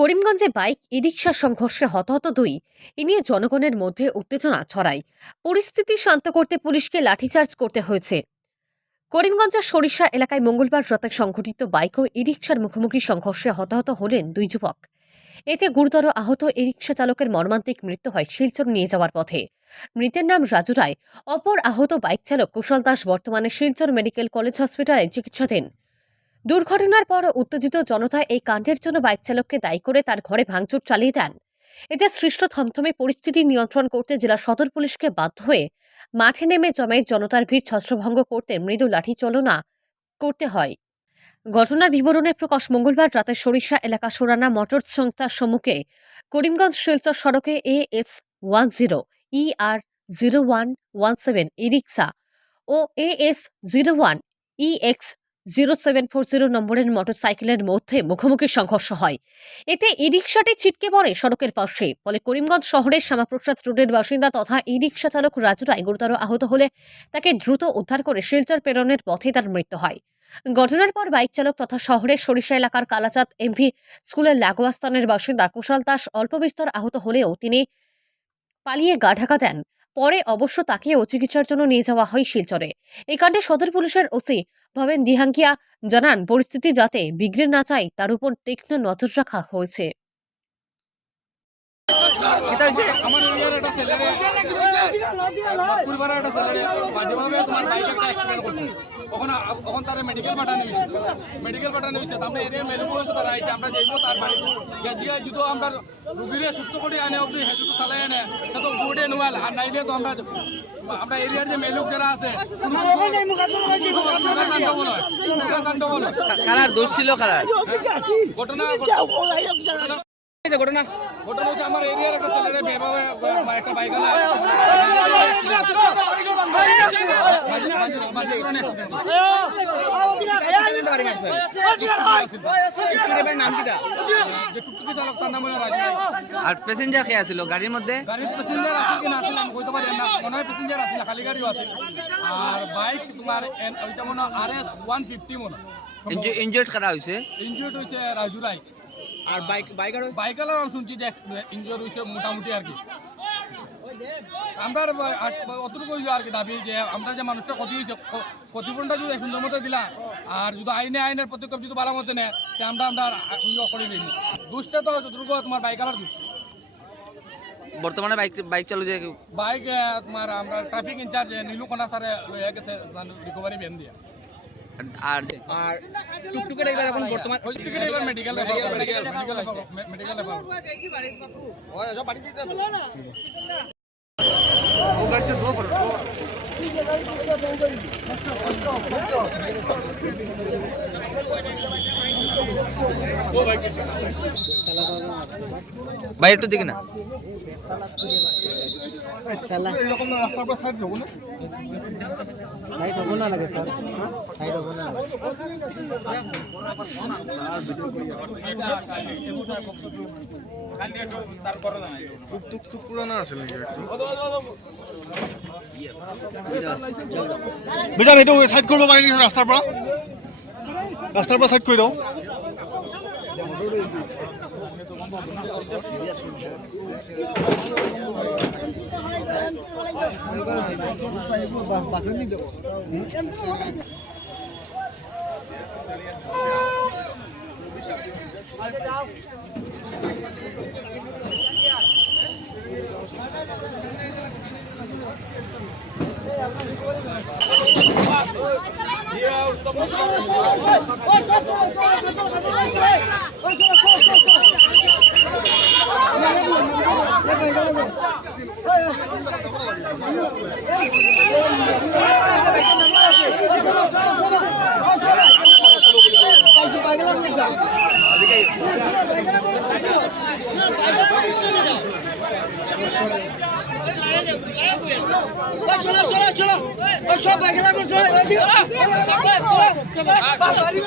করিমগঞ্জে bike ই-রিকশার সংঘর্ষে হতাহত দুই। এ নিয়ে জনগণের মধ্যে উত্তেজনা ছড়ায়। পরিস্থিতি শান্ত করতে পুলিশকে লাঠিচার্জ করতে হয়েছে। করিমগঞ্জের সরিষা এলাকায় মঙ্গলবার রাতে সংঘটিত বাইক ও ই-রিকশার মুখোমুখি সংঘর্ষে হতাহত হলেন দুই যুবক। এতে গুরুতর আহত ই-রিকশা চালকের মর্মান্তিক মৃত্যু হয় শিলচর নিয়ে যাওয়ার পথে। মৃতের নাম রাজু রায়। অপর আহত বাইক চালক কুশল দাস বর্তমানে শিলচর মেডিকেল কলেজ হাসপাতালে চিকিৎসাধীন। দুর্ঘটনার পর উত্তেজিত জনতা এই কাণ্ডের জন্য বাইক চালককে দায়ী করে তার ঘরে ভাঙচুর চালিয়ে দেন। এতে সৃষ্ট থমথমে পরিস্থিতি নিয়ন্ত্রণ করতে জেলা সদর পুলিশকে বাধ্য হয়ে মাঠে নেমে জমায়েত জনতার ভিড় ছত্রভঙ্গ করতে মৃদু লাঠিচালনা করতে হয়। ঘটনার বিবরণে প্রকাশ মঙ্গলবার রাতে সরিষা এলাকা সোরানা মোটর সংস্থার সম্মুখে করিমগঞ্জ শিলচর সড়কে AS10 ER0117 ই-রিকশা ও AS01 EX0740 নম্বরের মোটরসাইকেলের মধ্যে মুখোমুখি সংঘর্ষ হয়। এতে ই-রিকশাটি ছিটকে পড়ে সড়কের পাশে। ফলে করিমগঞ্জ শহরের শ্যামাপ্রসাদ রোডের বাসিন্দা তথা ই-রিকশা চালক রাজু রায় গুরুতর আহত হলে তাকে দ্রুত উদ্ধার করে শিলচর প্রেরণের পথে তার মৃত্যু হয়। ঘটনার পর বাইক চালক তথা শহরের সরিষা এলাকার কালাচাঁদ এমভি স্কুলের লাগোয়া স্থানের বাসিন্দা কুশল দাস অল্প বিস্তর আহত হলেও তিনি পালিয়ে গা ঢাকা দেন। পরে অবশ্য তাকেও চিকিৎসার জন্য নিয়ে যাওয়া হয় শিলচরে। এই কাণ্ডে সদর পুলিশের ওসি ভবেন দিহাঙ্কিয়া জানান, পরিস্থিতি যাতে বিগড়ে না যায় তার উপর তীক্ষ্ণ নজর রাখা হয়েছে। আমার এরিয়ার একটা ছেলেরে পরিবারের একটা ছেলেরে বাজেভাবে তোমার বাইক একটা অ্যাক্সিডেন্ট করছে। ওখান তারা মেডিকেল পাঠানো হয়েছে আমরা এরিয়ার মেলু বলতে তারা আইসে আমরা যাইব তার বাড়ি গিয়ে যদি আমরা রুগীরে সুস্থ করে আনে অব্দি হেঁটু চালাই আনে তো গুড়ে নোয়াল আর নাইলে তো আমরা এরিয়ার যে মেলুক যারা আছে কারার দোষ ছিল কারার ঘটনা হচ্ছে আমার এরিয়ার একটা ছেলেরে একটা বাইক আর প্যাসেঞ্জার কে আছিল গাড়ির মধ্যে? গাড়ির প্যাসেঞ্জার আছে কি না আছে আমি কইতে পারি না, মনে হয় প্যাসেঞ্জার আছে, খালি গাড়িও আছে। আর বাইক তোমার ওইটা মনে হয় RS150 মনে ইনজুর্ড করা হয়েছে। ইনজুর্ড হয়েছে রাজু রায়। আর বাইকার আমি শুনছি যে ইনজুর হয়েছে মোটামুটি আর কি। আমরা অতটুকু আর কি দাবি যে আমরা যে মানুষটা ক্ষতি হয়েছে ক্ষতিপূরণটা যদি সুন্দর মতো দিলা আর যদি আইনের পদক্ষেপ যদি ভালো মতো নেয় আমরা করে দিই। দুষ্টা তো যতটুকু তোমার বাইকার দুষ। বর্তমানে বাইক চালু যে বাইক তোমার আমরা ট্রাফিক ইনচার্জ নীলু কনা স্যারে লয়ে গেছে রিকভারি ভ্যান দিয়ে। আর টুকটুকে ড্রাইভার এখন বর্তমান ওই টুকটুকে ড্রাইভার মেডিকেল ও গাড়িতে দো পড়ো ভাই একটু দেখি না এরকম রাস্তার পর সাইড যাবো না সাইড হবো না লাগে স্যার সাইড হবো না টুক পুরানো আছে বুঝান এটা সাইড করবো পারি রাস্তার পর সাইড করে দাও। চলো